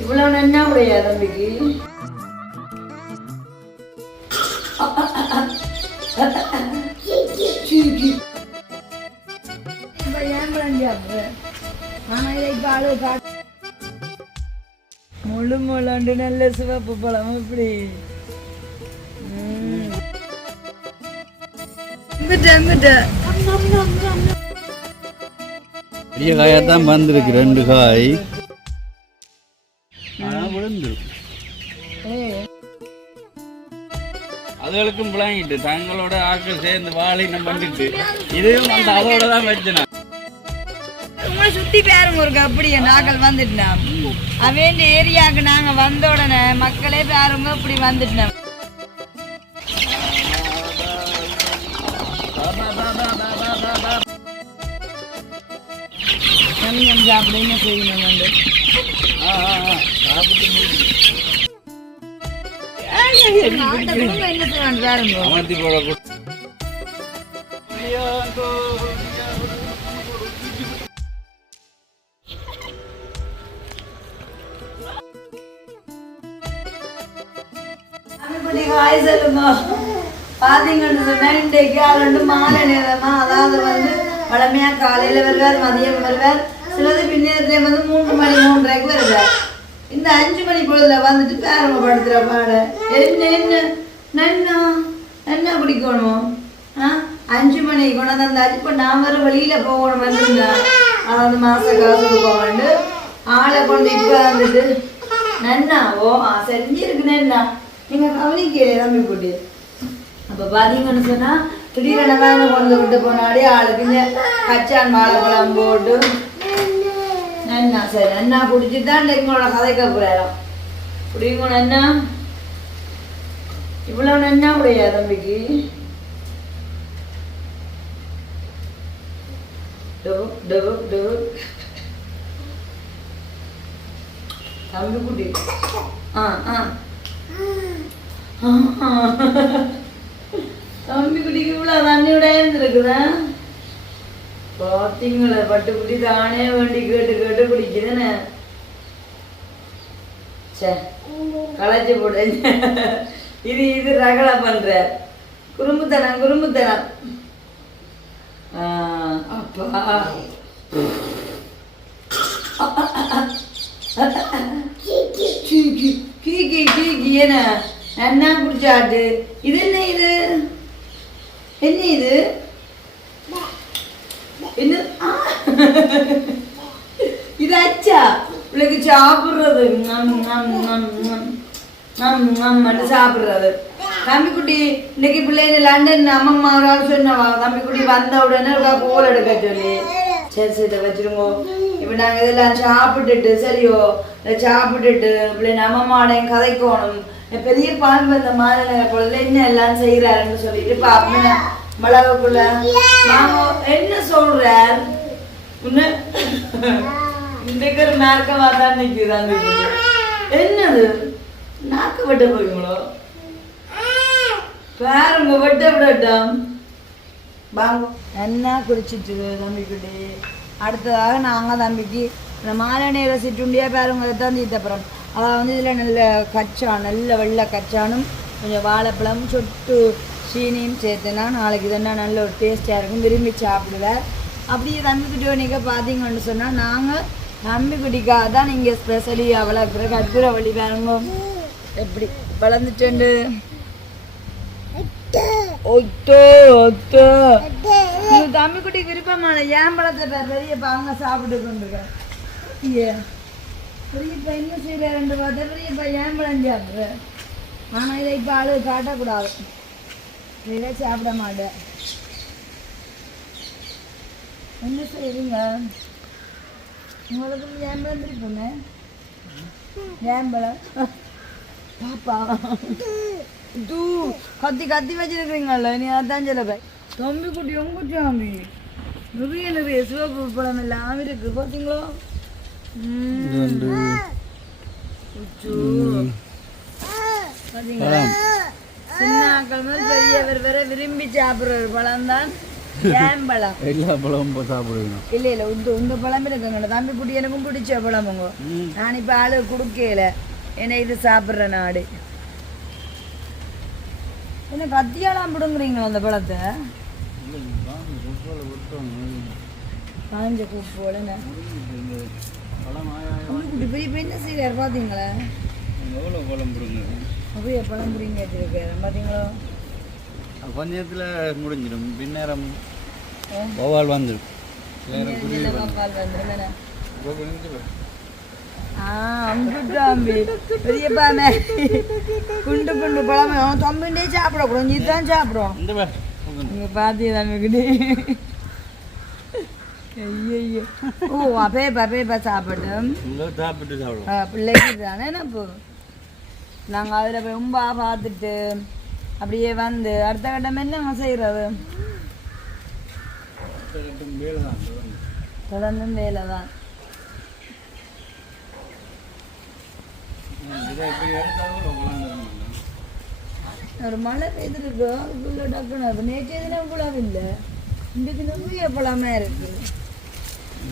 இவ்வளவு நன்னா உடையா தம்பிக்கு முழு முழு நல்ல சிவப்பு பழம் இப்படி பெரிய காயாத்தான் வந்திருக்கு 2 காய் விழுந்து அதுகளுக்கும் பிளாங்கிட்டு தங்களோட ஆட்கள் சேர்ந்து வாழை நம்ம பண்ணிட்டு இதுவும் அந்த அதோட தான் வச்சுனா சுத்தி பாருங்க ஒரு அப்படியே நாங்கள் வந்துட்டோம் அவன் ஏரியாவுக்கு நாங்க வந்த உடனே மக்களே பாருங்க இப்படி வந்துட்டோம் சாப்பிடுங்க செய்யணும் வந்து அமர்த்தி போட பாத்தீங்கன்னு சொன்னா இன்றைக்கு அது மாலை நேரமா அதாவது வந்து வளமையா காலையில வருவார் மதியம் வருவார் சிலது பின்னேரத்துல வந்து 3 மணி 3:30 வருவார் இந்த 5 மணி பொழுதுல வந்துட்டு பேரம்படுத்துற பாட என்ன என்ன நன்னா என்ன குடிக்கணும் 5 மணிக்கு கொண்டாந்து வந்தாச்சு இப்போ நான் வர வழியில போகணும் வந்துருந்தா அதாவது மாச காசு கொடுக்க ஆளை கொண்டு இப்ப வந்துட்டு நன்னா ஓ செஞ்சிருக்கு நன்னா நீங்க கவனிக்கல தம்பி போட்டு அப்ப பாத்தீங்கன்னு சொன்னா திடீரென வேலை கொண்டு விட்டு போனாடி ஆளுக்கு கச்சான் வாழைப்பழம் போட்டு நன்னா சரி நன்னா குடிச்சுதான் எங்களோட கதைக்க போறோம் குடிங்க நன்னா இவ்வளவு நன்னா உடையா தம்பிக்கு தம்பி குடி தம்பி குடிக்கு இவ்வளவு தண்ணியோட இருந்துருக்குதா பாத்தீங்களா பட்டுக்குடி தானே வேண்டி கேட்டு கேட்டு குடிக்குதுன்னு சே களைச்சி போட இது ரகலை பண்ற குறும்புத்தனம் அப்பா கீ என்ன குடிச்சாட்டு இது என்ன இது இது அச்சா பிள்ளைக்கு சாப்பிடுறது சாப்பிடுறது தம்பிக்குட்டி இன்னைக்கு பிள்ளைங்க லண்டன் அம்மம்மா ஒரு ஆள் சொன்னவா தம்பிக்குட்டி வந்த உடனே கோல் எடுக்க சொல்லி சரி இதை வச்சிருங்கோ இப்ப நாங்க இதெல்லாம் சாப்பிட்டுட்டு சரியோ இதை சாப்பிட்டுட்டு பிள்ளைங்க அம்மம்மாடையும் கதைக்கணும் பெரிய பாம்பு அந்த மாதிரி பொழுதுல என்ன எல்லாம் செய்யறாருன்னு சொல்லிட்டு பாப்பா மிளகுக்குள்ள என்ன சொல்றார் இன்றைக்கு ஒரு மேற்கமா தான் நிக்குது என்னது நாக்கு வெட்ட போவீங்களோ பாருங்க வெட்ட விடட்டும் வாங்க என்ன குடிச்சிட்டு தம்பிக்குட்டி அடுத்ததாக நாங்கள் தம்பிக்கு இந்த மாலை நேர சிற்றுண்டியா பாருங்க தான் தீத்தப்புறம் அதாவது வந்து இதில் நல்ல கச்சான் நல்ல வெள்ளை கச்சானும் கொஞ்சம் வாழைப்பழம் சொட்டு சீனியும் சேர்த்துனா நாளைக்கு இதெல்லாம் நல்ல ஒரு டேஸ்ட்டாக இருக்கும் விரும்பி சாப்பிடுவேன் அப்படியே தம்பிக்குட்டி நீங்கள் பார்த்தீங்கன்னு சொன்னால் நாங்கள் தம்பிக்குட்டிக்காக தான் நீங்கள் ஸ்பெஷலி வளர்க்குற கற்பூர வழி பாருங்க எப்படி வளர்ந்துட்டு தம்பிக்குட்டிக்கு விருப்பமான ஏன் பழத்தை பெரிய பாங்க சாப்பிட்டு கொண்டிருக்கேன் பெரியப்பா என்ன செய்யற 2 பார்த்தா பெரியப்பா ஏன் பழம் சாப்பிட்ற ஆனால் இதை இப்போ ஆளு காட்டக்கூடாது இதை சாப்பிட மாட்டேன் என்ன செய்வீங்க உங்களுக்கு ஏம்பளம் திருப்போமே ஏம்பளம் பாப்பா தூ கத்தி வச்சிருக்கீங்கல்ல நீ அதான் சொல்ல தம்பி குட்டி உங்க சாமி நிறைய சிவப்பு பழம் எல்லாம் இருக்கு பார்த்தீங்களோ சின்ன ஆக்கள் பெரியவர் வேற விரும்பி சாப்பிடுற பழம் தான் ஜாம்பழம் எல்லா பழமும் சாப்பிடுவீங்க. இல்ல உங்க பழம் இருக்குங்க தம்பி குட்டி எனக்கும் பிடிச்ச பழமுங்க. நான் இப்ப ஆளு குடுக்கல ஏன்னா இது சாப்பிடுற நாடு. என்ன கத்தியாலாம் பிடுங்குறீங்களா அந்த பழத்தை? காஞ்ச கூப்பு போலன்னு பெரிய பெண்ண செய்யறாரு பாத்தீங்களா? எவ்வளோ பழம் பிடுங்க அப்படியே பழம் பிடிங்க வச்சிருக்காரு பாத்தீங்களா? கொஞ்ச நேரத்தில் முடிஞ்சிடும். பின்னேரம் வௌவால் வந்துடும். பெரியப்பாமே குண்டு குண்டு பழமே தம்பிண்டே சாப்பிடக்கூடாது இதுதான் சாப்பிடும். நீங்க பாத்தி தம்பிக்கிட்டே ஐயோ ஓ பேப்பா சாப்பிடும் பிள்ளைக்கு தானே. இப்போ நாங்கள் அதில் போய் ரொம்ப பார்த்துட்டு அப்படியே வந்து அடுத்த கட்டம் என்னங்க செய்கிறது? தொடர்ந்தும் வேலை தான். ஒரு மழை பெய்திருக்கு அதுக்குள்ள டக்குன்னு அது நேற்று தினம் குழாம் இல்லை இன்றைக்கு நிறைய பழமா இருக்கு.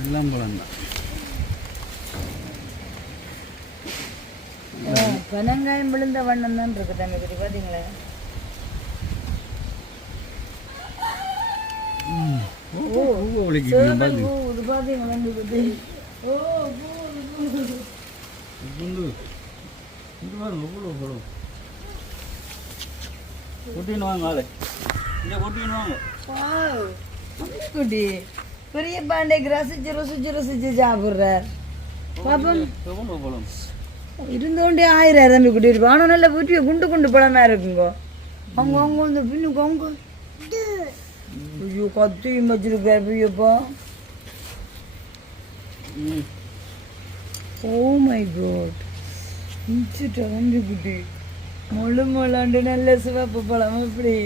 எல்லாம் பழம் தான். பனங்காயம் விழுந்த வண்ணம் தான் இருக்கு தம்பி குட்டி பார்த்தீங்களா? குட்டி பெரிய பாண்டைக்கு ரசிச்சு ரசிச்சு ரசிச்சு சாப்பிடுறார். பாப்பம் இருந்தோண்டே ஆயிரம் தம்பி குட்டி இருப்போம். ஆனால் நல்லா வீட்டு குண்டு குண்டு பழமா இருக்குங்க. அவங்க அவங்க வந்து பின்னுக்கு அவங்க ஐயோ கத்தியும் வச்சிருக்காரு பிரியப்பா. ஓ மை காட் இன்ச்சுட்டா தம்பி குட்டி முழு முழாண்டு நல்ல சிவப்பு பழம் எப்படி.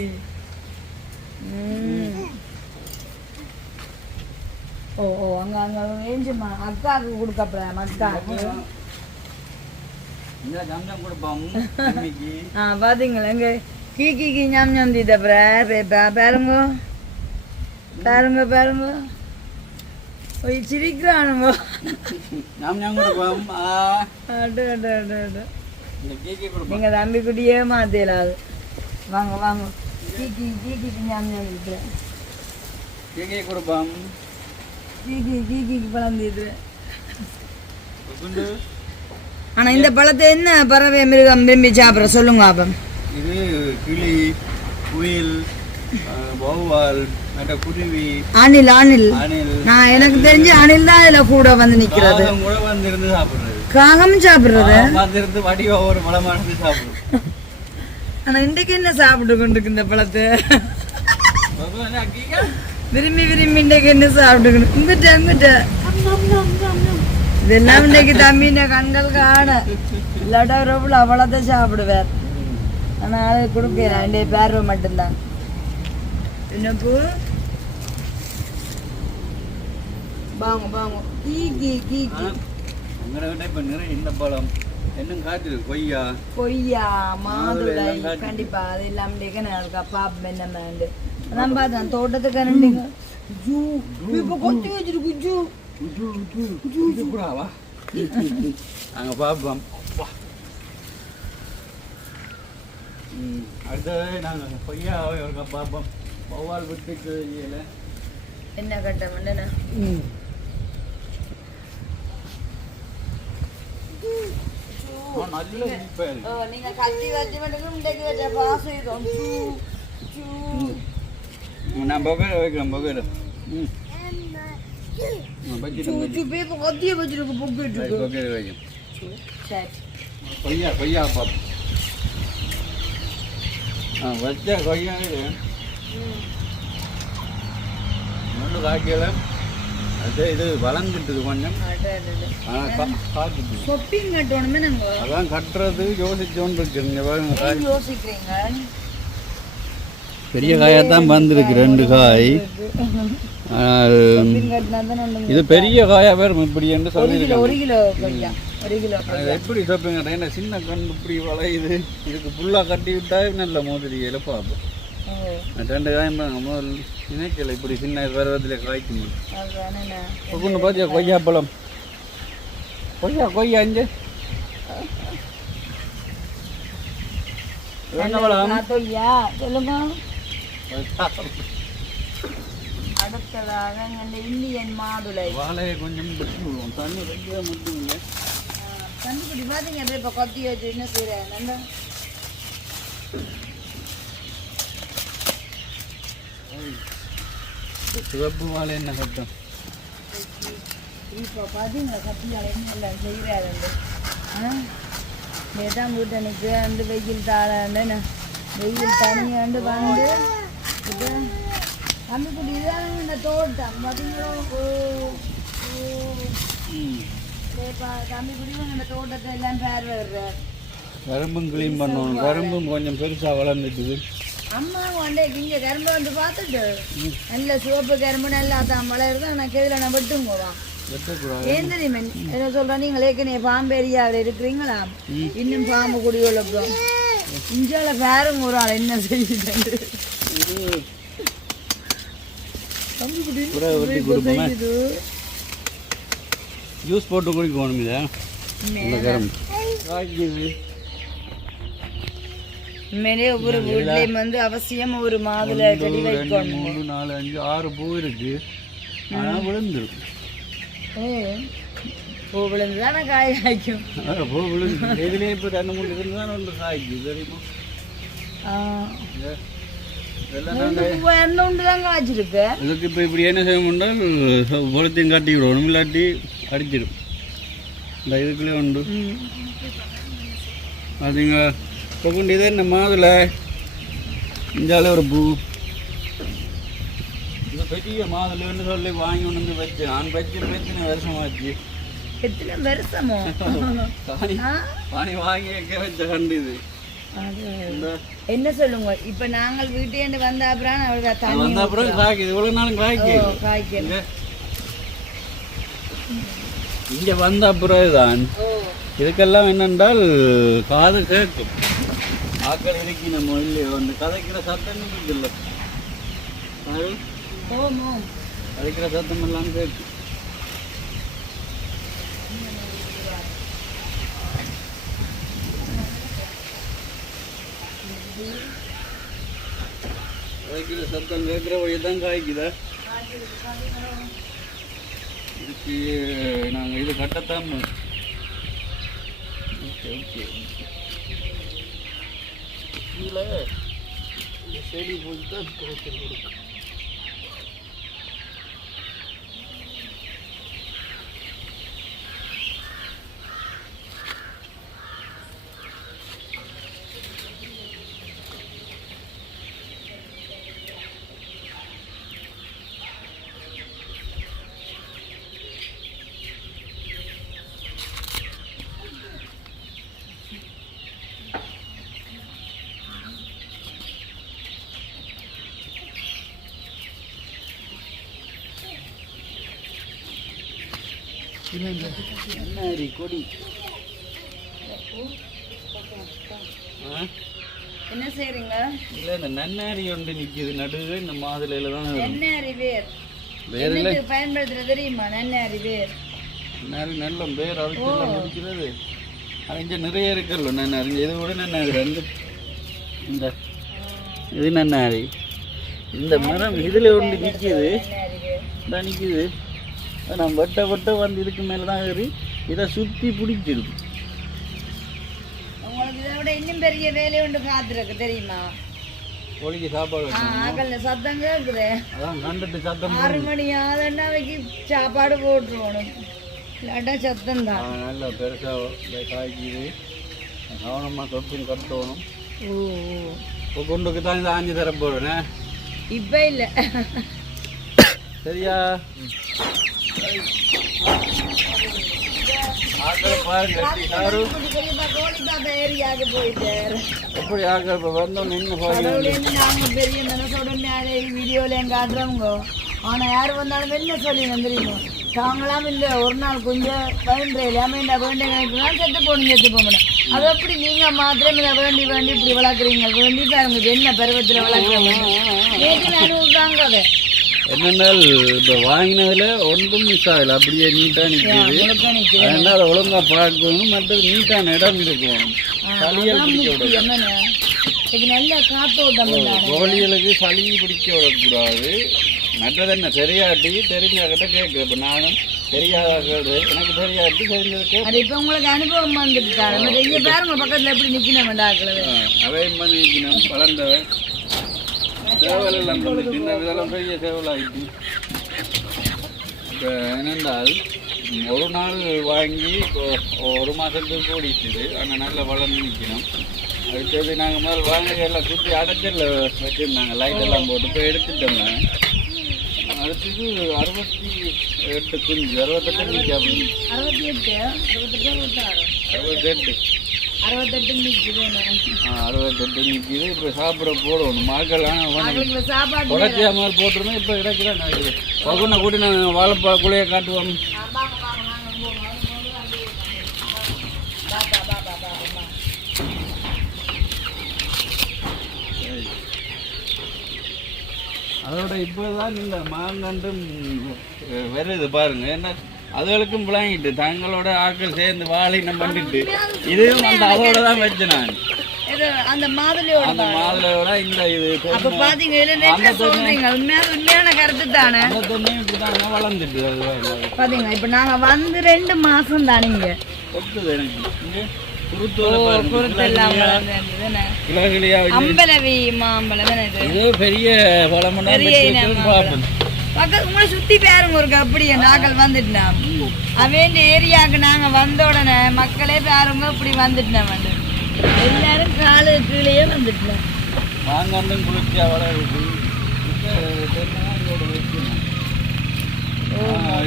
ஓ ஓ அங்க அங்க ஏஞ்சுமா அக்காவுக்கு கொடுக்கப்படாம அக்காவுக்கு பாத்தீங்களா எங்க கீ ஞாம் ஞாம் தீ பாருங்க பாருங்க பாருங்க ஓய் சிரிக்கிறானுங்க. நீங்க தம்பி குட்டியே மாத்தலாது. வாங்க வாங்க கீக்கு ஞாம் ஞாம் தீ கொடுப்போம். கீக்கு பழம் தீது. ஆனா இந்த பழத்தை என்ன பறவை மிருகம் விரும்பி சாப்பிட்ற சொல்லுங்க அப்பம்? இது கிளி, குயில், வௌவால், குருவி, அணில். நான் எனக்கு தெரிஞ்சு அணில் தான் இதுல கூட வந்து நிக்கிறது. கூட வந்து சாப்பிடுறது. காகம் சாப்பிடுறது வந்து வடிவா ஒரு பழமானது சாப்பிடும். ஆனா இன்றைக்கு என்ன சாப்பிட்டு கொண்டு இந்த பழத்தை விரும்பி விரும்பி இன்றைக்கு என்ன சாப்பிட்டு இங்கிட்ட இதெல்லாம் இன்னைக்கு தம்பின கண்கள் காண இல்லாட்டா ரொம்ப அவ்வளோதான் சாப்பிடுவார். ஆனால் ஆளு கொடுக்கலாம் இந்த பேர்வை மட்டும்தான். என்னப்போ வாங்க வாங்க கீ இப்ப நிறைய இந்த பழம் என்னும் காய்ச்சல் கொய்யா மாதுளை கண்டிப்பா அது இல்லாம இருக்கா பாப்பா என்ன அதான் பார்த்தேன் தோட்டத்துக்கு ரெண்டுங்க இப்ப கொத்தி வச்சிருக்கு அங்க பாப்போம். அடுத்தது நாங்க கொய்யாவை ஒரு பாப்போம். வௌவால் விட்டுக்கு என்ன கட்டம் என்ன நல்ல நீங்க கத்தி வச்சு மட்டும் இன்றைக்கு வச்ச பாசம் நான் பொகை வைக்கிறேன் பொகை கொய்யா பாப்போம். வச்ச கொய்யா நல்ல காய்க்கல அது இது வளர்ந்துட்டுது கொஞ்சம். அதான் கட்டுறது யோசிச்சோன்னு இருக்கு. பெரிய காயாத்தான் வந்திருக்கு 2 காய். இது பெரிய காயா பேர் இப்படி என்று சொல்லியிருக்கேன். எப்படி சொல்றீங்க? என்ன சின்ன கண் இப்படி வளையுது. இதுக்கு ஃபுல்லாக கட்டி விட்டா நல்ல மோதிரியில பார்ப்போம். ரெண்டு காயம் பாருங்க முதல் நினைக்கல இப்படி சின்ன பருவத்தில் காய்க்கணும். அதுதானே கொண்டு பார்த்தியா கொய்யாப்பழம் கொய்யா இங்கே கொய்யா சொல்லுங்க. அடுத்ததாக இந்த இந்தியன் மாதுளை வாழையை கொஞ்சம் விடுவோம் தண்ணி ரெடியாக முட்டுங்க. கண்டுபிடி பார்த்தீங்க இப்போ கொத்தி வச்சு என்ன செய்கிறேன் நல்ல சிவப்பு வாழை என்ன கட்டும் இப்போ பார்த்தீங்களா கத்தியால் என்ன இல்லை செய்கிறாரு நேதான் கூட்டணிக்கு வந்து வெயில் தாழாண்டு வெயில் தனியாண்டு வந்து இது கம்மிக்குடி இதான இந்த தோட்டம் பார்த்தீங்களோ கம்மிக்குடியும் இந்த தோட்டத்தை எல்லாம் பேர் வர்றார். கரும்பும் க்ளீன் பண்ணணும். கரும்பும் கொஞ்சம் பெருசாக வளர்ந்துட்டுது. அம்மா அண்டைக்கு இங்கே கரும்பு வந்து பார்த்துட்டு நல்ல சிவப்பு கரும்பு நல்லா தான் வளருது. ஆனால் இதில் நான் வெட்டும் போவான் ஏன் தெரியுமா என்ன சொல்கிறேன், நீங்கள் ஏற்கனவே பாம்பு ஏரியாவில் இருக்கிறீங்களா, இன்னும் பாம்பு குடியுள்ள இஞ்சால பேரும் ஒரு ஆள் என்ன செய்யுது ஜூஸ் போட்டு குடிக்கணும். இதை உண்மையிலே ஒவ்வொரு வீட்லையும் வந்து அவசியம் ஒரு மாதுளை செடி வைக்கணும். 3 4 5 6 பூ இருக்கு. ஆனால் விழுந்துடும். பூ விழுந்து தானே காய் காய்க்கும். பூ விழுந்து இதுலேயே இப்போ 2 3 இருந்து தான் ஒன்று காய்க்கும் தெரியுமா. உண்டு தான் காய்ச்சிருப்பேன். இதுக்கு இப்போ இப்படி என்ன செய்யணும்னா பொலத்தையும் கட்டி விடணும், இல்லாட்டி அடிச்சிடும். இந்த இதுக்குள்ளே உண்டு அதுங்க இப்போ கொண்டு இதே இந்த மாதுளை இந்தால ஒரு பூ இந்த பெரிய மாதுளைன்னு சொல்லி வாங்கி கொண்டு வந்து வச்சேன். நான் வச்சு எத்தனை வருஷமாச்சு, எத்தனை வருஷமோ பானி வாங்கி வைக்க வச்ச கண்டு இது என்ன சொல்லுங்க. இப்ப நாங்கள் வீட்டேந்து வந்த அப்புறம் வந்த அப்புறம் காய்க்குது. இவ்வளவு நாளும் காய்க்கல இங்க வந்த அப்புறம் தான் இதுக்கெல்லாம் என்னென்றால் காது கேட்கும். ஆக்கள் இருக்கு நம்ம இல்லையோ அந்த கதைக்கிற சத்தம் இல்லை, கதைக்கிற சத்தம் எல்லாம் கேட்கும். காய்க்கிற சத்தம் கேட்குற வழிதான் காய்க்குதா. இதுக்கு நாங்கள் இது கட்டத்தான். ஓகே ஓகே கீழே செடி போய் தான் கொடுக்கும். நன்னாரி கொடி என்ன செய்றீங்க? இல்லை இந்த நன்னாரி ஒன்று நிற்கிது நடுவே இந்த மாதுளையில தான். நன்னாரி வேர் வேர்ல பயன்படுத்துறது தெரியுமா? நன்னாரி வேர் நல்ல வேர் அதுக்கெல்லாம் இருக்கிறது. இங்கே நிறைய இருக்குல்ல நன்னாரி. இது கூட நன்னாரி ரெண்டு இந்த இது நன்னாரி. இந்த மரம் இதில் ஒன்று நிற்கிது தான் நிற்கிது. நான் வெட்ட வெட்ட வந்து இதுக்கு மேலே தான் ஏறி இதை சுற்றி பிடிச்சிருக்கு. உங்களுக்கு இதை விட இன்னும் பெரிய வேலையை ஒன்று காத்திருக்கு தெரியுமா? கோழிக்கு சாப்பாடு ஆகல சத்தம் கேட்குது. அதான் கண்டுட்டு சத்தம் 6 மணி ஆகுதுன்னா அவைக்கு சாப்பாடு போட்டுருவணும், இல்லாட்டா சத்தம் தான். நல்லா பெருசாக காய்க்குது. கவனமாக தொட்டும் கட்டணும். இப்போ கொண்டுக்கு தான் இதை ஆஞ்சி தர போகிறேன். இப்போ இல்லை சரியா? எப்படி ஆக்கள் இப்போ வந்தோம் நின்று போய் பெரிய மனசோட மேலே வீடியோல காட்டுறவங்க ஆனா யாரு வந்தாலும் என்ன சொல்லி தெரியுமா தாங்களாம் இந்த ஒரு நாள் கொஞ்சம் வேண்டாம் வேண்டிய செத்து போகணும் அது எப்படி நீங்க மாத்திரம் இதை வேண்டி இப்படி வளர்க்குறீங்க வேண்டி பாருங்க என்ன பருவத்தில் வளர்க்குறீங்க அனுபவம் அதை என்னென்னால் இப்போ வாங்கினதுல ஒன்றும் மிஸ் ஆகலை அப்படியே நீட்டாக நிற்கிது அதனால் அதை ஒழுங்காக பார்க்கணும் மற்றது நீட்டான இடம் இருக்கணும் சளியல் பிடிக்க விடக்கூடாது நல்ல காத்தோட்டம் கோழிகளுக்கு சளி பிடிக்க விடக்கூடாது மற்றது என்ன தெரியாட்டி தெரிஞ்சக்கிட்ட கேட்குறேன் இப்போ நானும் தெரியாத எனக்கு தெரியாட்டி தெரிஞ்சதுக்கு அது இப்போ உங்களுக்கு அனுபவம் வந்துட்டு இங்கே பாருங்க பக்கத்தில் எப்படி நிற்கணும் அவை நிற்கணும் வளர்ந்தவன் சேவலெல்லாம் வந்துட்டு இந்த இதெல்லாம் பெரிய சேவலாகிட்டு இப்போ என்னென்றால் ஒரு நாள் வாங்கி ஒரு மாதத்துக்கு ஓடிச்சுது ஆனால் நல்லா வளர்ந்து நிற்கணும் அடுத்தது நாங்கள் முதல் வாங்க எல்லாம் சுற்றி அடைச்சல வச்சுருந்தாங்க லைட் எல்லாம் போட்டு இப்போ எடுத்துட்டோங்க அடுத்தது 68 குஞ்சு 68 நிற்க அப்படின்னு 68 நிற்கிது இப்போ சாப்பிட போடணும் மக்கள் தொடர்ச்சியாக மாதிரி போட்டுருந்தோம் இப்போ இடக்குதான் நடக்குது பகுனை கூட்டி நான் வாழைப்பா குழைய காட்டுவோம் அதோட இப்போதான் இந்த மாங்கன்றும் வருது பாருங்க ஏன்னா அதுகளுக்கும் விளங்கிட்டு தங்களோட ஆட்கள் சேர்ந்து வாழினம் பண்ணிட்டு இதுவும் அந்த அதோட தான் வச்சேன் நான் அந்த மாதுளையோட இந்த இது அப்ப பாத்தீங்க சொல்றீங்க உண்மையான கருத்து தானே அந்த தென்னையும் இப்படிதான் வளர்ந்துட்டு பாத்தீங்க இப்ப நாங்க வந்து 2 மாசம் தானீங்க கொத்துது எனக்கு இங்க பெரிய உங்களை சுத்தி பாருங்க ஒரு அப்படியே நாங்கள் வந்துட்டா அவன் ஏரியாவுக்கு நாங்க வந்த உடனே மக்களே பாருங்க இப்படி வந்துட்டோம் எல்லாரும் காலு கீழே வந்துட்டோம்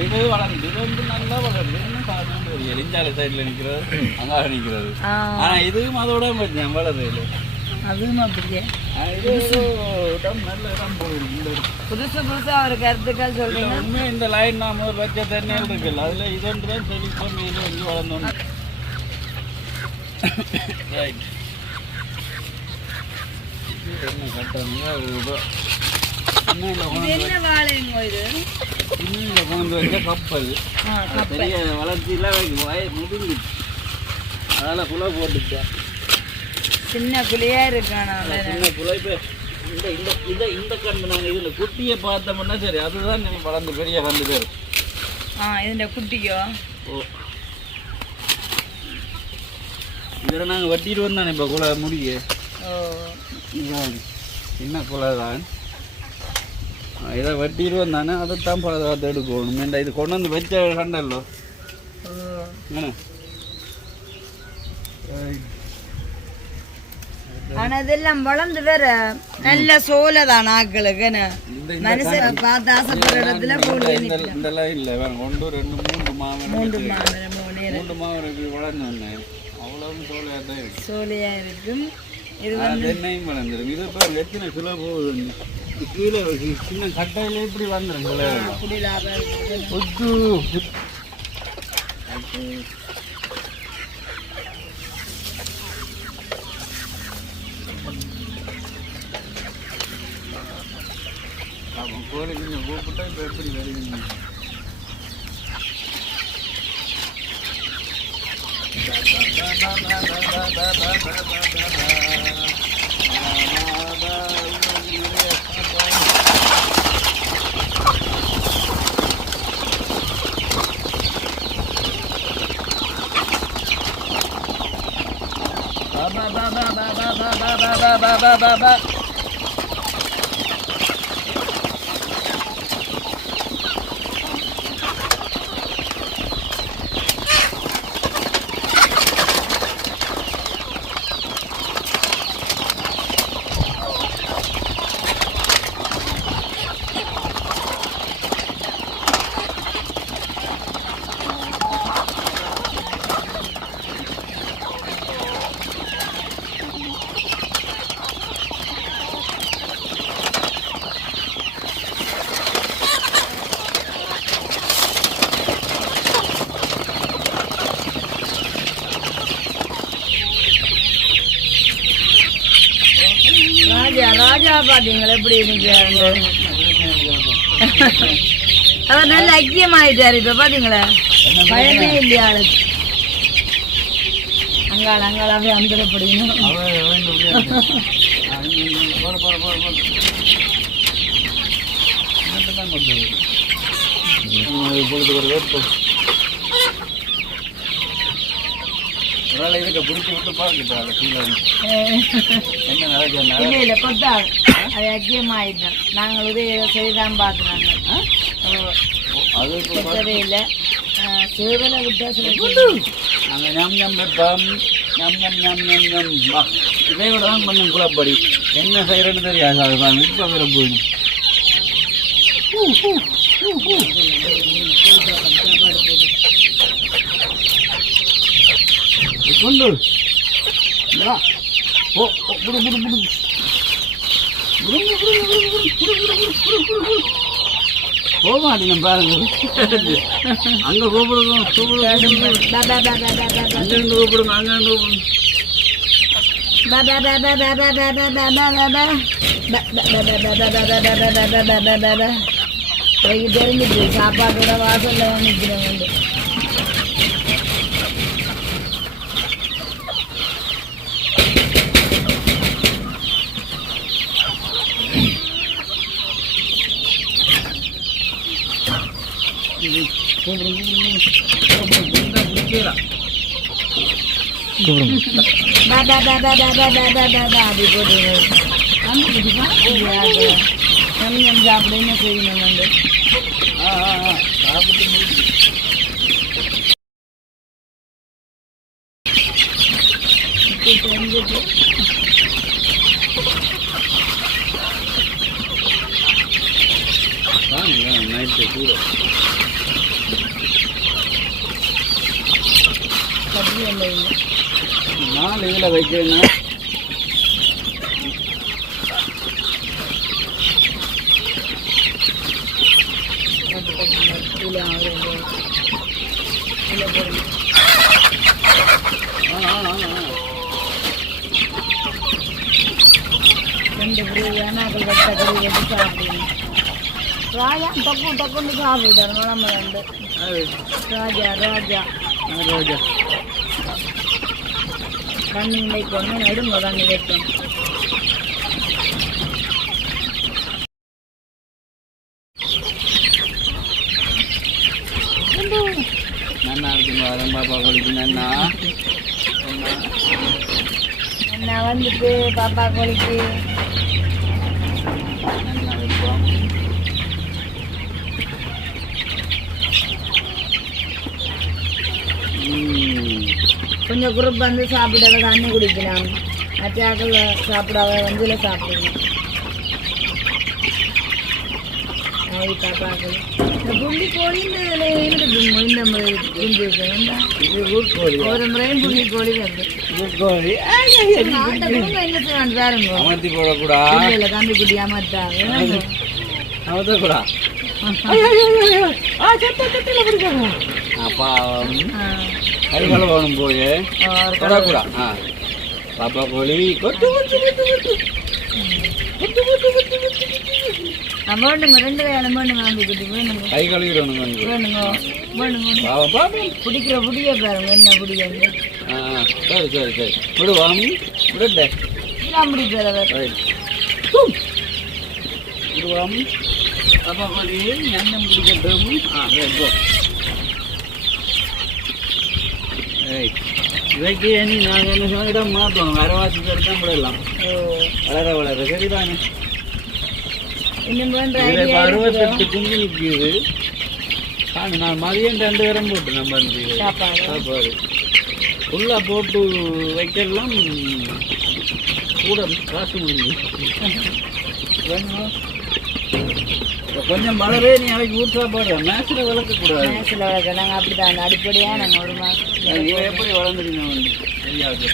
இது வளருது இது வந்து நல்லா வளருது இன்னும் சாப்பிட்டு எலிஞ்சாலை சைடில் நிற்கிறது அங்காக நிற்கிறது ஆனால் இதுவும் அதோட கொஞ்சம் வளருது அதுவும் அப்படியே நல்ல இடம் போகுது புதுசு புதுசா ஒரு கருத்துக்கள் சொல்றீங்க உண்மை இந்த லைன் நாம வச்ச தென்னையில் இருக்குல்ல அதுல இதொன்று தான் செழிப்பா மீன் வந்து வளர்ந்தோம் என்ன கட்டுறாங்க என்ன வாழைங்க இது இன்னும் கொண்டு வச்ச கப்பல் பெரிய வளர்ச்சியெல்லாம் முடிஞ்சு அதெல்லாம் குலை போட்டுட்டேன் சின்ன குழியா இருக்கானா சின்ன குலை இப்போ இந்த கண்டு நாங்கள் இதில் குட்டியை பார்த்தோம்னா சரி அதுதான் நீ வளர்ந்து பெரிய கண்டு பேர் இதுல குட்டிக்கோ ஓ இதில் நாங்கள் வட்டிட்டு வந்தானே இப்போ குலை முடிய சின்ன குலை தான் இதை வட்டிடுவோம் தானே அதைத்தான் பாதுகாத்து எடுக்கணும் ஏண்டா இது கொண்டு வந்து வச்ச கண்டல்லோ என்ன ஆனா இதெல்லாம் வளர்ந்து வேற நல்ல சோலைதான் ஆக்களுக்கு மனுஷனை பார்த்து ஆசைப்படுற இடத்துல இதெல்லாம் இல்லை வேற 1 2 3 மாமரம் வளர்ந்து அவ்வளவு சோலையா தான் இருக்கு சோலையா இருக்கும் இது தென்னையும் வளர்ந்துடும் இது இப்போ எத்தனை கிலோ போகுது கீழே சின்ன கட்டையில இப்படி வந்துடும் கோழி கொஞ்சம் கூப்பிட்டா இப்போ எப்படி வருவீங்க ராஜா பாத்தீங்களா எப்படி நிக்கிறாரு அவர் நல்ல ஐக்கியமாயிட்டாரு இப்ப பாத்தீங்களா பயமே இல்லையா ஆளுக்கு அங்காளாவே அந்தரப்படியும் இல்ல கொத்தா அது ஐக்கியமாயிட்டோம் நாங்கள் உதவி செய்தான் பார்த்துனாங்க இல்லை சேவலை விட்டா அங்கே ஞம் ஞம் வெப்பம் ஞம் ஞம் ஞம் ஞம் ஞம் வா இதை விட தான் கொஞ்சம் குழப்படி என்ன செய்கிறேன்னு தெரியாது அது பாருங்க இப்போ வேற போயிடும் கொண்டு வா ஓ புடு புடு புடு போக மாட்டேங்க பாருங்க அங்கே கூப்பிடுங்க அங்கேருந்து கூப்பிடுங்க அங்கேருந்து கூப்பிடுங்க தெரிஞ்சிட்டு சாப்பாட்டோட வாசல்ல நிற்கிறவங்க அப்படின்னு செய்யணும் வந்து நைட்டு கூட நாலு இதில் வைக்கிறேன்னா ராஜா டக்குன்னு சாப்பிட்டாரு நம்ம ரெண்டு ராஜா ராஜா ரோஜா தண்ணி வைக்கணும் நடுங்க தண்ணி வைக்கணும் நன்னா இருக்குங்க அதன் பாப்பா கோழிக்கு நன்னா என்ன வந்துட்டு பாப்பா கோழிக்கு நன்னா வைப்போம் கொஞ்சம் குரூப் வந்து சாப்பிடாத தண்ணி குடிக்கலாம் மற்றாக்கள் சாப்பிடாத வந்து சாப்பிடணும் பாப்பாக்கள் இந்த புள்ளி கோழி இந்த ஒரு முறையும் புள்ளி கோழி வருது என்ன செய்வான் பாருங்க அமர்த்தி போடக்கூடாது இல்லை தம்பி குட்டி அமர்த்தா அமர்த்தக்கூடா பாவம் கருவேல வேணும் போய் தொடக்கூடா ஆ பாப்பா கோழி கொட்டு கொட்டு கொட்டு கொட்டு வேணுங்க ரெண்டு வேலை வேணுங்க நம்பிக்கிட்டு வேணுங்க கை கழுவிடணும் வேணுங்க வேணுங்க பாவம் பாப்பா பிடிக்கிற புடிய பாருங்க என்ன பிடிக்காது ஆ சரி சரி சரி விடுவாம் விடட்டே அப்படி பேர விடுவாம் பாப்பா கோழி எண்ணம் பிடிக்கட்டும் ஆ போ இவைக்கு நீ நாங்கள் என்ன சொன்ன இடம் மாற்றணும் வரவாசி பேர் தான் விடலாம் வளர வளர சரிதானே இப்போ 68 குஞ்சு நிற்கிது நான் மதியம் 2 பேரும் போட்டு நம்ம சாப்பாடு ஃபுல்லாக போட்டு வைக்கலாம் கூட காசு முடிஞ்சு கொஞ்சம் மழவே நீ அவைக்கு ஊற்றா போடுற மேட்சில் வளர்க்கக்கூடாது மேட்சில் வளர்க்க நாங்கள் அப்படி தான் அடிப்படையாக நாங்கள் ஒரு மாதம் எப்படி வளர்ந்துருங்க தெரியாது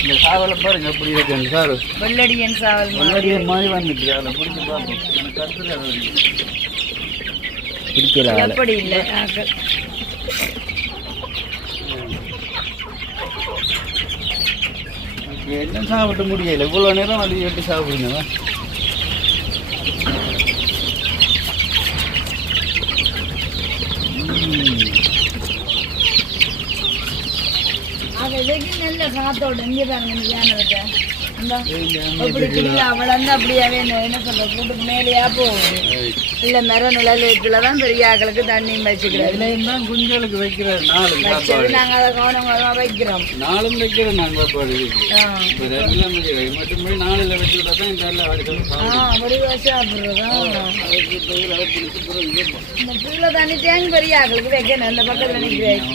இந்த சாவலை பாருங்க எப்படி இருக்கு சார் வெள்ளடியன் சாவல் வெள்ளடியன் மாதிரி வந்துட்டு அதில் பிடிச்சி பார்ப்போம் எனக்கு கருத்து அது பிடிக்கல எப்படி இல்லை என்ன சாப்பிட முடியல இவ்வளோ நேரம் அது எட்டு சாப்பிடுங்க மாத்தோட இங்கே பாருங்க இந்த யானை அந்த அப்படி கிளியா வளர்ந்து அப்படியாவே என்ன சொல்ற கூட்டுக்கு மேலேயா போகுது இல்ல மர நிழலுக்குள்ள தான் பெரிய ஆக்களுக்கு தண்ணியும் வச்சுக்கிறோம் இதுல தான் குஞ்சலுக்கு வைக்கிறது நாங்க அதை கவனமாக வைக்கிறோம் நாளும் வைக்கிறோம் நாங்க சாப்பாடு மட்டும் நாளில் வச்சுக்கிட்டா தான் இந்த அப்படி சாப்பிடுறதா இந்த புல்ல தண்ணி தேங்கி பெரிய ஆக்களுக்கு வைக்கணும் அந்த பக்கத்துல நிற்கிறேன்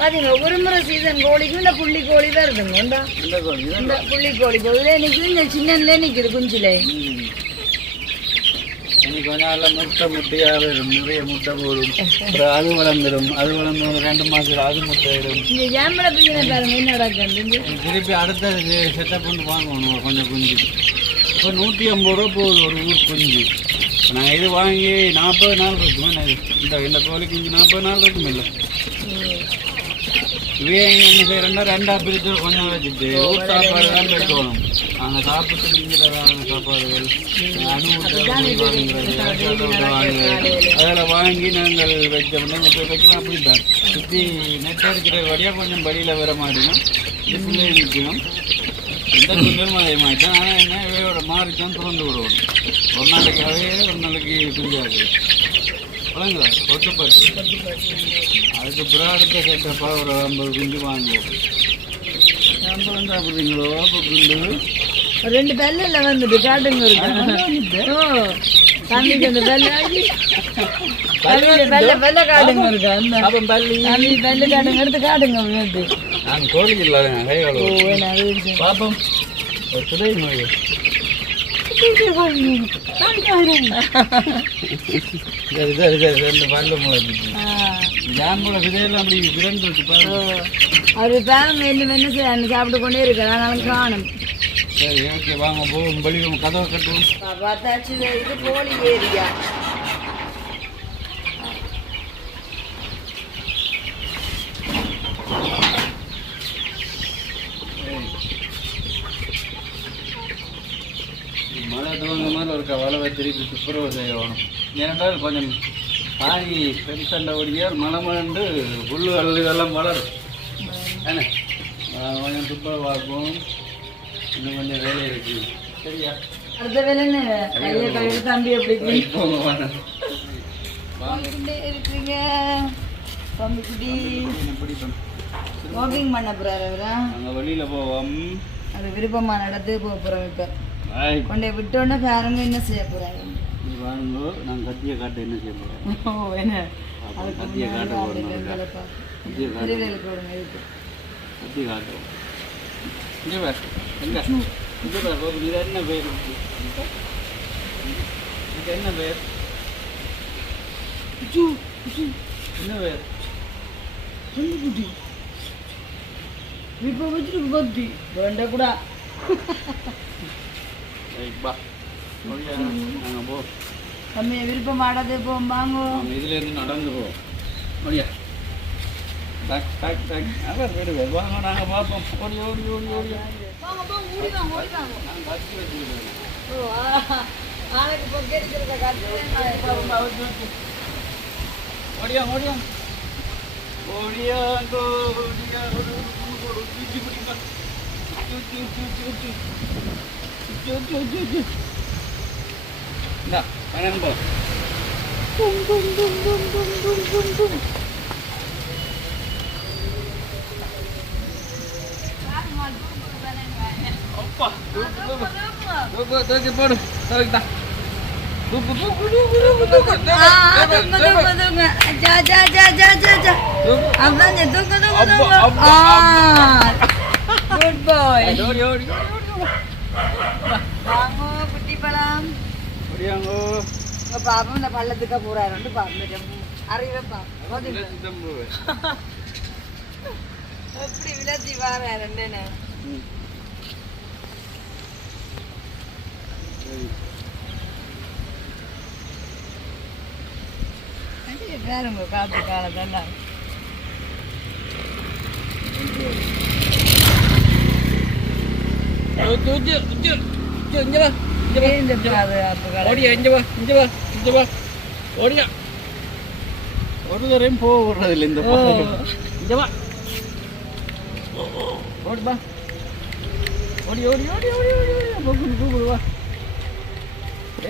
பாத்தீங்க ஒரு முறை சீசன் கோழிக்கும் இந்த புள்ளி கோழி தான் இருக்குங்க இந்த புள்ளி கோழி இதுல நிக்குது இந்த சின்னதுல நிக்குது குஞ்சுல இன்னைக்கு கொஞ்சம் நாளில் முட்டையாக வரும் நிறைய முட்டை போடும் அப்புறம் அது வளர்ந்துடும் 2 மாதம் அது முட்டையிடும் இந்த ஏம்பளை பிள்ளைங்க பாருங்க என்ன நடக்குது திருப்பி அடுத்த செட்டப் பண்ணி வாங்கணும் கொஞ்சம் குஞ்சு இப்போ 150 ரூபா போகுது ஒரு ஊர் குஞ்சு நாங்கள் இது வாங்கி 40 நாள் இருக்குமே இந்த கோழி குஞ்சு 40 நாள் இருக்கும் இல்லை இவே என்ன செய்யறேன்னா 2 பிரித்து கொஞ்சம் வச்சுட்டு ஊர் சாப்பாடு தான் வைக்கணும் அங்கே சாப்பிட்டு திங்கிறதான சாப்பாடுகள் அதில் வாங்கி நாங்கள் வச்சோம்னா போய் வைக்கலாம் அப்படிதான் சுற்றி நெட் அடிக்கிற வழியாக கொஞ்சம் வழியில் வர மாதிரியும் இது பிள்ளை நிற்கணும் இந்த குஞ்சலும் அதே மாதிரி தான் ஆனால் என்ன இவையோட மாறித்தான் திறந்து விடுவோம் ஒரு நாளைக்காகவே ஒரு நாளைக்கு குஞ்சாது வழங்குதா கொட்டுப்பட்டு அதுக்கு பிறகு அடுத்த கேட்டப்பா ஒரு 50 குஞ்சு வாங்குவோம் 50 சாப்பிட்றீங்களோ அப்போ குண்டு 2 பெல்ல வந்துட்டு காட்டுங்க இருக்கு தண்ணிக்கு அந்த பெல்ல காடுங்க இருக்கு அந்த பெல்ல காடுங்க எடுத்து காடுங்க வந்து நான் கோழி இல்லாத பாப்போம் ஒரு துறை நோய் அவரு பேரம் என்ன சாப்பிட்டு கொண்டே இருக்கு அதனால காணும் சரி ஓகே வாங்க போவோம் வெளியே கதவை கட்டுவோம் பார்த்தாச்சு இது கோழி ஏரியா மழை துவங்க மாதிரி ஒரு வளவை திருப்பி துப்புரவு செய்யணும் ஏனென்றால் கொஞ்சம் பாதி பெருசண்டை ஒடியால் மழை மழண்டு புல்லு இதெல்லாம் வளரும் ஏன்னா கொஞ்சம் துப்புரவாக்கும் இன்னும் கொஞ்சம் வேலை இருக்கு சரியா அடுத்த வேலைன்னு கையை தம்பி எப்படி போங்க இருக்கீங்க தம்பி குட்டி வாக்கிங் பண்ண போறாரு அவரா அங்கே வெளியில் போவோம் அது விருப்பமான இடத்துக்கு போக போகிறோம் இப்போ கொண்டே விட்டோன்னே பாருங்க என்ன செய்ய போகிறாங்க வாங்க நான் கத்தியை காட்ட என்ன செய்ய போகிறேன் ஓ என்ன அதுக்கு கத்தியை காட்ட போகிறேன் திருவிழாவுக்கு விடுங்க இதுக்கு கத்தி காட்டுவோம் இங்கே பேர் எங்க இங்கே பேர் பாபு இது என்ன பேர் இது என்ன பேர் என்ன பேர் குட்டி இப்போ வச்சுட்டு பத்தி வேண்ட கூட பா நாங்கள் போ நம்ம விருப்பமாடாது போம் வாங்கோ இதுலேருந்து நடந்து போவோம் முடியா பேக் பேக் பேக் அவர் விடுவேன் வாங்க நாங்கள் பார்ப்போம் ஓடி ஓடி ஓடி ஓடி வாங்க போங்க ஓடி வாங்க ஓடி வாங்க நான் கத்தி வச்சுக்கிறேன் ஓ ஆளுக்கு பொக்கே இருக்கிறத காட்டு ஓடியா ஓடியா ஓடியாங்கோ ஓடியா ஒரு பிடிச்சி பிடிப்பா இந்தா பயணம் போ அப்பா தூக்கு போடு தூக்குதா தூக்கு தூக்கு தூக்கு தூக்கு குட் பாய் ஓடி ஓடி வாங்கோ குட்டி பழம் ஓடியாங்கோ பாப்போம் இந்த பள்ளத்துக்கு போறாரு பாப்போம் அறிவை பாப்போம் எப்படி விளையாட்டி வாராரு என்ன பாருங்க காத்து காலத்தெல்லாம் ஒரு தரையும் போக விடுறதில்லை இந்த ஓடுப்பா ஓடி ஓடி ஓடி ஓடி ஓடி போக்குன்னு கூப்பிடுவா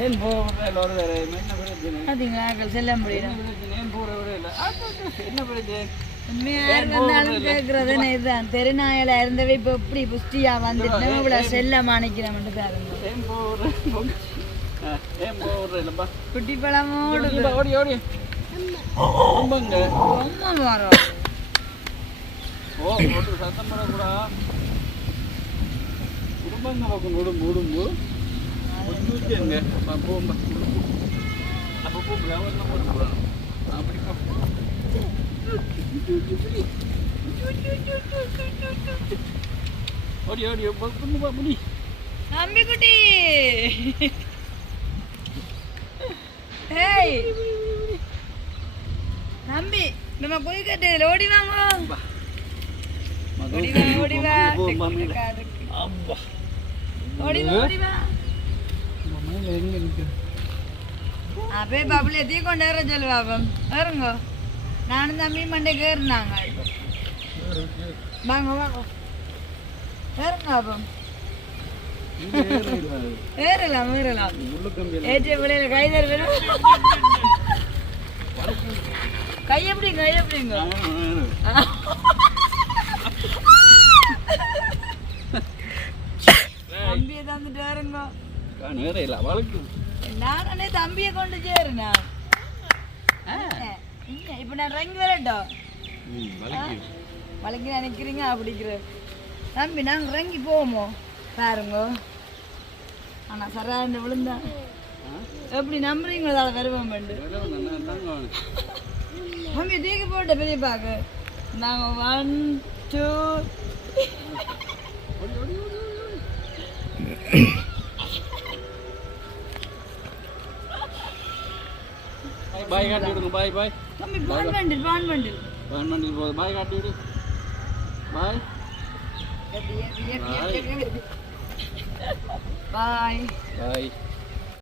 ஏன் போகிறேன் ஒரு வேறு என்ன பிரச்சனை பார்த்தீங்களா செல்ல முடியும் என்ன பிரச்சனை ஏன் போகிற விட இல்லை என்ன பிரச்சனை உண்மையாக இருந்தாலும் கேட்குறதுன்னு இதுதான் தெருநாயில இருந்தவே இப்போ எப்படி புஷ்டியா வந்துட்டு இவ்வளோ செல்ல மாணிக்கிறோம்னு பாருங்க ஏன் போகிறேன் ஏன் போகிறேன் இல்லைப்பா குட்டி பழமோடு ஓடி ஓடி ரொம்பங்க ரொம்ப வரும் ஓ போட்டு சத்தம் பண்ணக்கூடா குடும்பங்க பக்கம் உடம்பு உடம்பு எங்க போகும்பா அப்போ போகலாம் போட்டுக்கூடாது அப்படி போ ஓடி ஓடி பொண்ணுப்பா முடி தம்பி குட்டி ஏய் தம்பி நம்ம போய் கட்டு ஓடி வாங்க ஓடி வா ஓடி வா அப்பா ஓடி வா ஓடி வா அப்பே பபுள் எத்தி கொண்டு வர சொல்லுவாப்பம் வருங்க நானும் தம்பி மண்டைக்கு ஏறினாங்க வாங்க வாங்க ஏறுங்க அப்பம் ஏறலாம் ஏறலாம் ஏற்றிய பிள்ளையில கை தருவேன் கை எப்படிங்க கை எப்படிங்க தம்பியை தந்துட்டு வருங்க வேற இல்லை வழக்கு நானே தம்பியை கொண்டு சேருண்ணா இப்ப நான் ரங்கி வரட்டும் வழக்கி நினைக்கிறீங்க அப்படிங்கிற தம்பி நாங்க ரங்கி போவோமோ பாருங்க ஆனா சராண்டு விழுந்தா எப்படி நம்புறீங்களோ அதை வருவோம் மம்மி தூக்கி போட்ட பெரிய பாக்கு நாங்க 1 2 பாய் காட்டி விடுங்க பாய் பாய் மம்மி பான் பண்டில் போகுது பாய் காட்டி விடு பாய் பாய் பாய்